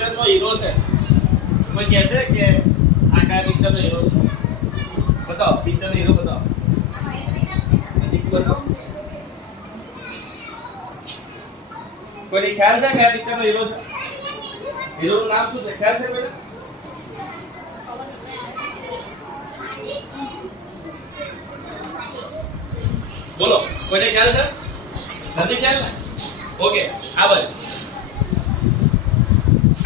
પિક્ચરનો hero છે કોઈ કહેશે કે આ કયા પિક્ચરનો હીરો છે? બતાવો પિક્ચરનો હીરો બતાવો. નજીક બતાવો. કોઈને ખ્યાલ છે કયા પિક્ચરનો હીરો છે? હીરોનું નામ શું છે? ખ્યાલ છે કોઈને? બોલો કોઈને ખ્યાલ છે? નથી ખ્યાલ ને? ઓકે આ બાજુ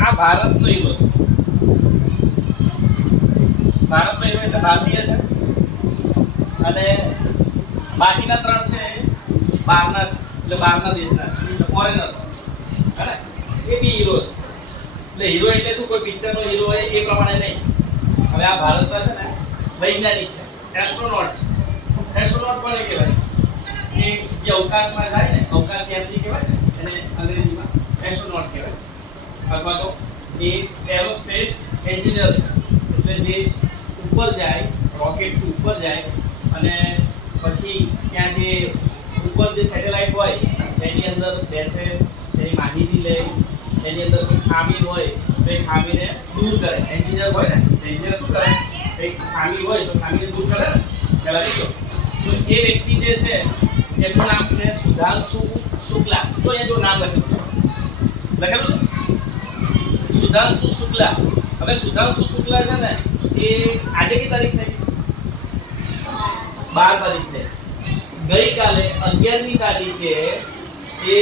આ ભારતનો હીરો છે. ભારતનો હીરો એટલે ભારતીય છે અને બાકીના ત્રણ છે બહારના છે એટલે બહારના દેશના છે એટલે ફોરેનર છે હે ને એ બી હીરો છે. એટલે હીરો એટલે શું કોઈ પિક્ચરનો હીરો હોય એ પ્રમાણે નહીં. હવે આ ભારતમાં છે ને વૈજ્ઞાનિક છે એસ્ટ્રોનોટ છે. એસ્ટ્રોનોટ કોને કહેવાય? એ જે અવકાશમાં જાય ને અવકાશ યાત્રી કહેવાય ને એને અંગ્રેજીમાં એસ્ટ્રોનોટ કહેવાય અથવા તો એ એરોસ્પેસ એન્જિનિયર છે. એટલે જે ઉપર જાય રોકેટથી ઉપર જાય અને પછી ત્યાં જે ઉપર જે સેટેલાઇટ હોય એની અંદર બેસે એની માહિતી લે એની અંદર કોઈ ખામી હોય તો એ ખામીને દૂર કરે. એન્જિનિયર હોય ને એન્જિનિયર શું કરે? એક ખામી હોય તો ખામીને દૂર કરે ને પહેલા લીધો. તો એ વ્યક્તિ જે છે એનું નામ છે સુધાંશુ શુક્લા. જો અહીંયા જો નામ લખેલું છે સુધાંશુ શુક્લા. હવે સુધાંશુ શુક્લા છે ને એ આજે કઈ તારીખ થઈ? 12 તારીખ થઈ. ગઈકાલે 11મી તારીખે એ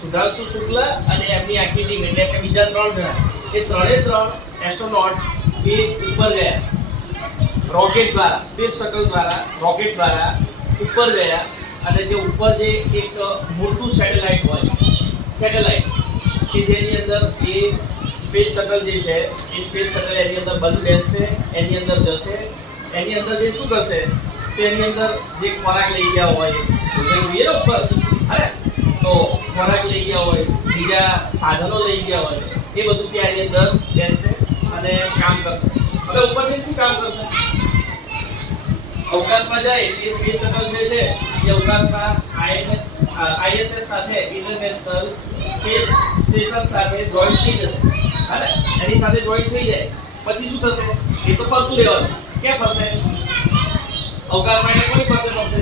સુધાંશુ શુક્લા અને એમની આખી ટીમ એટલે કે બીજા 3 જણા એ ત્રણ એસ્ટ્રોનોટ્સ એ ઉપર ગયા રોકેટ દ્વારા સ્પેસ શટલ દ્વારા રોકેટ દ્વારા ઉપર ગયા અને જે ઉપર જે એક મોટું સેટેલાઇટ હોય સેટેલાઇટ કે જેની અંદર એ સ્પેસ શટલ જે છે એ સ્પેસ શટલ એની અંદર બંધ બેસશે એની અંદર જશે એની અંદર જે શું કરશે તો એની અંદર જે ખોરાક લઈ ગયા હોય ભોજન જોઈએ ને ઉપર અરે તો ખોરાક લઈ ગયા હોય બીજા સાધનો લઈ ગયા હોય એ બધું ત્યાં એની અંદર બેસશે અને કામ કરશે. હવે ઉપરથી શું કામ કરશે? અવકાશમાં જાય એ સ્પેસ શટલ જે છે એ અવકાશમાં ISS સાથે ઇન્ટરનેશનલ સ્પેસ સ્ટેશન સાથે જોઈન્ટ થઈ જશે. હે એની સાથે જોઈન્ટ થઈ જાય પછી શું થશે? એ તો ફરતું રહેવાનું. ક્યાં ફરશે? અવકાશમાં એટલે કોની ફરતે ફરશે?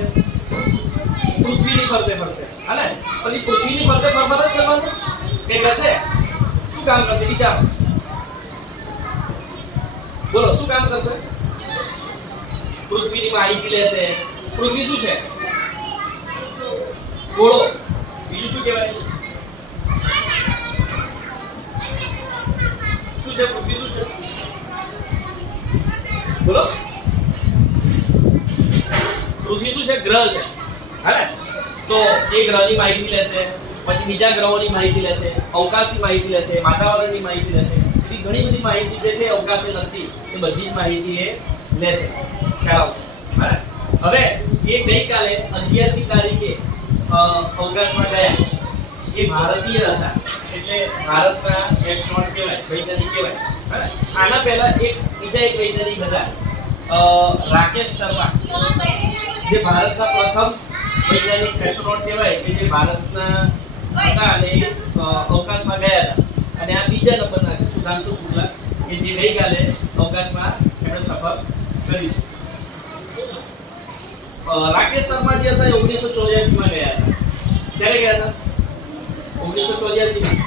પૃથ્વીની ફરતે ફરશે. હે પછી પૃથ્વીની ફરતે ફરફર જ કરવાનું કે કરશે? શું કામ કરશે? વિચારો. બોલો શું કામ કરશે? પૃથ્વીની માહિતી લેશે. પૃથ્વી શું છે? ગોળો. બીજું શું કહેવાય? શું છે પૃથ્વી? શું છે? બોલો. પૃથ્વી શું છે? ગ્રહ છે. હે તો એ ગ્રહની માહિતી લેશે પછી બીજા ગ્રહોની માહિતી લેશે અવકાશની માહિતી લેશે વાતાવરણની માહિતી લેશે. એવી ઘણી બધી માહિતી જે છે અવકાશને લગતી એ બધી જ માહિતી એ લેશે. ખ્યાલ આવશે. હવે એ ગઈકાલે 11મી તારીખે અવકાશમાં ગયા એ ભારતીય હતા એટલે ભારતના એસ્ટ્રોનોટ કહેવાય વૈજ્ઞાનિક કહેવાય. આના પહેલા બીજા એક વૈજ્ઞાનિક હતા રાકેશ શર્મા જે ભારતના પ્રથમ વૈજ્ઞાનિક એસ્ટ્રોનોટ કહેવાય કે જે ભારતના હતા અને અવકાશમાં ગયા હતા અને આ બીજા નંબરના છે સુધાંશુ શુક્લા કે જે ગઈકાલે અવકાશમાં એમણે સફર કરી છે. રાકેશ શર્મા જે હતા એ 1984 માં ગયા હતા. ક્યારે ગયા હતા? 1984 માં.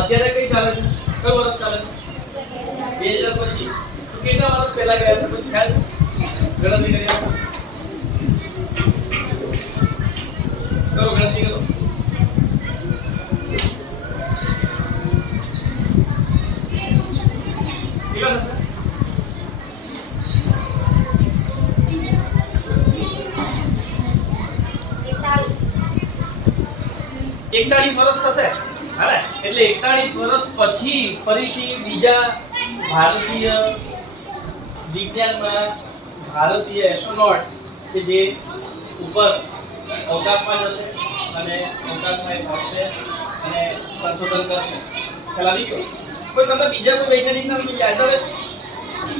અત્યારે કઈ ચાલે છે? કયું વર્ષ ચાલે છે? 2025. તો કેટલા વર્ષ પહેલા ગયા હતા? કોઈ ખ્યાલ છે? ગણતરી કરી આપો. કરો ગણતરી કરો. કેટલા થશે? 41 વર્ષ થશે. હા એટલે 41 વર્ષ પછી ફરીથી બીજા ભારતીય વિજ્ઞાનમાં ભારતીય એસ્ટ્રોનોટ્સ કે જે ઉપર અવકાશમાં જશે અને અવકાશમાં પહોંચશે અને સંશોધન કરશે. ખ્યાલ આવી ગયો? કોઈ તમને બીજા કોઈ વૈજ્ઞાનિકના યાદ આવે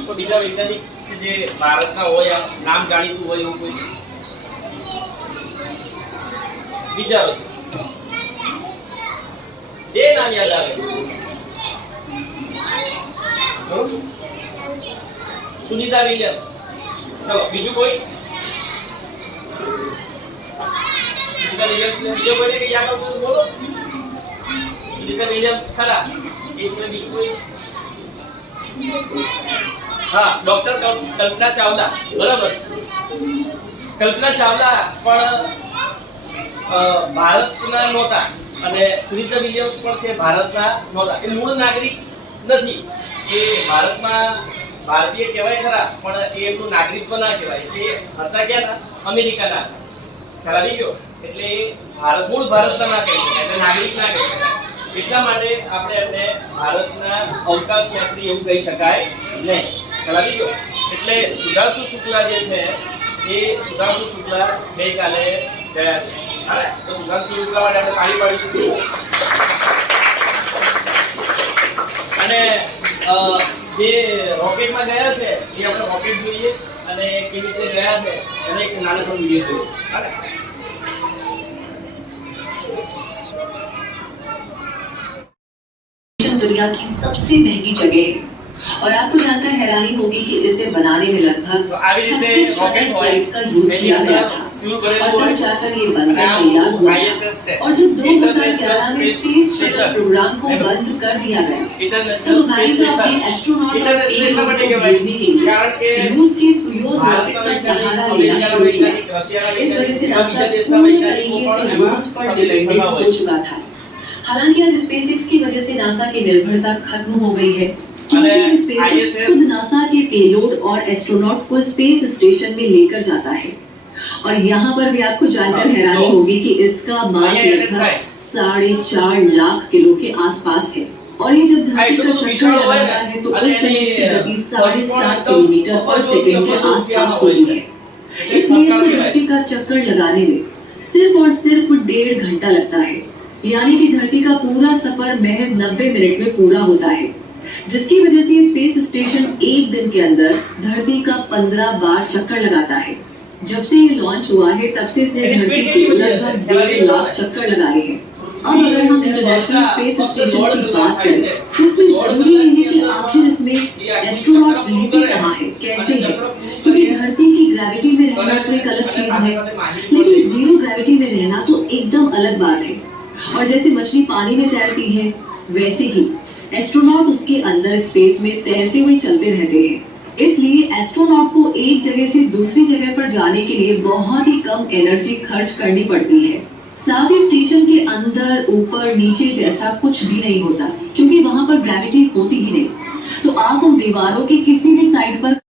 તો બીજા વૈજ્ઞાનિક કે જે ભારતના હોય નામ જાણીતું હોય એવું કોઈ વિચારો જે નામ યાદ આવે સુનિતા વિલિયમ્સ. ચલો બીજું કોઈ? સુનિતા વિલિયમ્સ ને બીજો કોઈને કઈ યાદ આવતું હોય તો બોલો. સુનિતા વિલિયમ્સ ખરા, એ સિવાય બીજું કોઈ? હા, ડોક્ટર કલ્પના ચાવલા, બરાબર. કલ્પના ચાવલા પણ ભારતના નહોતા અને સુનિતા વિલિયમ્સ પણ છે ભારતના નહોતા. એ મૂળ નાગરિક નથી. એ ભારતમાં ભારતીય કહેવાય ખરા, પણ એ એમનું નાગરિકત્વ ના કહેવાય. એ હતા ક્યાંના? અમેરિકાના હતા. ખ્યાલ આવી ગયો? એટલે મૂળ ભારતના ના કહી શકાય, એટલે નાગરિક ના કહી શકાય. એટલા માટે આપણે એમને ભારતના અવકાશ યાત્રી એવું કહી શકાય નહીં. ખ્યાલ આવી ગયો? એટલે સુધાંશુ શુક્લા જે છે એ સુધાંશુ શુક્લા ગઈકાલે ગયા છે. હા, તો સુધાંશુ શુક્લા માટે આપણે તાળી પાડીશું. અને જે રોકેટમાં ગયા છે એ આપણે રોકેટ જોઈએ અને કેવી રીતે ગયા છે એને એક નાનકડો વિડીયો જોઈશું. હા, दुनिया की सबसे महंगी जगह है और आपको जानकर हैरानी होगी कि इसे बनाने में लगभग 36 शटल फ्लाइट का यूज किया गया था और तब जाकर ये बनकर तैयार हुआ था। और जब 2011 में स्पेस शटल प्रोग्राम को बंद कर दिया गया तब अमेरिका अपने एस्ट्रोनॉट और पेलोड को भेजने के लिए रूस के सोयूज रॉकेट का सहारा लेना शुरू किया। इस वजह से नासा पूरी तरीके से रूस पर डिपेंडेंट हो चुका था। हालांकि आज स्पेसएक्स की वजह से नासा की निर्भरता खत्म हो गई है, क्योंकि स्पेसएक्स खुद नासा के पेलोड और एस्ट्रोनॉट को स्पेस स्टेशन में लेकर जाता है। और यहाँ पर भी आपको जानकर हैरानी होगी कि इसका मास लगभग 4.5 लाख किलो के आसपास है और ये जब धरती का चक्कर लगाता है तो उस समय इसकी गति 7.5 किलोमीटर पर सेकंड के आसपास होती है। इसलिए इसको धरती का चक्कर लगाने में सिर्फ और सिर्फ 1.5 घंटा लगता है, यानी कि धरती का पूरा सफर महज 90 मिनट में पूरा होता है, जिसकी वजह से स्पेस स्टेशन एक दिन के अंदर धरती का 15 बार चक्कर लगाता है। जब से ये लॉन्च हुआ है तब से इसने धरती के लगभग 1.5 लाख चक्कर लगाए हैं। अब अगर हम इंटरनेशनल स्पेस स्टेशन की बात करें तो इसमें जरूरी नहीं है कि आखिर इसमें एस्ट्रोनॉट रहते कहाँ है, कैसे है, क्योंकि धरती की ग्रेविटी में रहना तो एक अलग चीज है, लेकिन जीरो ग्रेविटी में रहना तो एकदम अलग बात है। और जैसे मछली पानी में तैरती है वैसे ही एस्ट्रोनॉट उसके अंदर स्पेस में तैरते हुए चलते रहते हैं। इसलिए एस्ट्रोनॉट को एक जगह से दूसरी जगह पर जाने के लिए बहुत ही कम एनर्जी खर्च करनी पड़ती है। साथ ही स्टेशन के अंदर ऊपर नीचे जैसा कुछ भी नहीं होता, क्योंकि वहां पर ग्रेविटी होती ही नहीं। तो आप उन दीवारों के किसी भी साइड पर